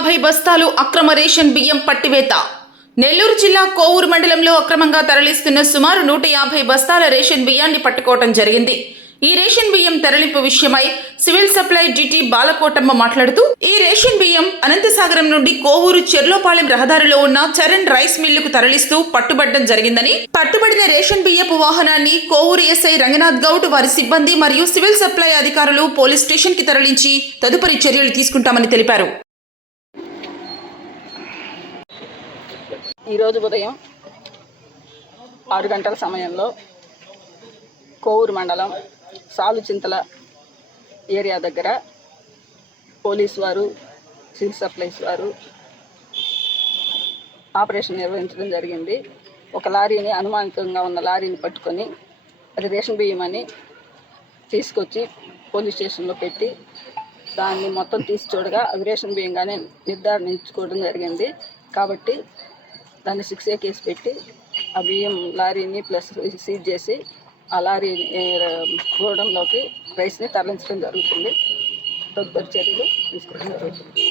150 బస్తాలు అక్రమ రేషన్ బియ్యం పట్టివేత. నెల్లూరు జిల్లా కోవూరు మండలంలో అక్రమంగా తరలిస్తున్న సుమారు 150 బస్తాల రేషన్ బియ్యాన్ని పట్టుకోవడం జరిగింది. ఈ రేషన్ బియ్యం తరలింపు విషయమై సివిల్ సప్లై డిటి బాలకోటమ్మ మాట్లాడుతూ, ఈ రేషన్ బియ్యం అనంతసాగరం నుండి కోవూరు చెర్లోపాలెం రహదారిలో ఉన్న చరణ్ రైస్ మిల్లుకు తరలిస్తూ పట్టుబట్టడం జరిగిందని, పట్టుబడిన రేషన్ బియ్యపు వాహనాన్ని కోవూరు ఎస్ఐ రంగనాథ్ గౌడ్, వారి సిబ్బంది మరియు సివిల్ సప్లై అధికారులు పోలీస్ స్టేషన్ కి తరలించి తదుపరి చర్యలు తీసుకుంటామని తెలిపారు. ఈరోజు ఉదయం 6 గంటల సమయంలో కోవూరు మండలం సాలుచింతల ఏరియా దగ్గర పోలీసు వారు, సివిల్ సప్లైస్ వారు ఆపరేషన్ నిర్వహించడం జరిగింది. ఒక లారీని, అనుమానితంగా ఉన్న లారీని పట్టుకొని అది రేషన్ బియ్యం అని తీసుకొచ్చి పోలీస్ స్టేషన్లో పెట్టి దాన్ని మొత్తం తీసి చూడగా అది రేషన్ బియ్యంగానే నిర్ధారించుకోవడం జరిగింది. కాబట్టి దాన్ని 6A కేసు పెట్టి ఆ బియ్యం లారీని ప్లస్ సీజ్ చేసి ఆ లారీ గోడంలోకి రైస్ని తరలించడం జరుగుతుంది. తదుపరి చర్యలు తీసుకోవడం జరుగుతుంది.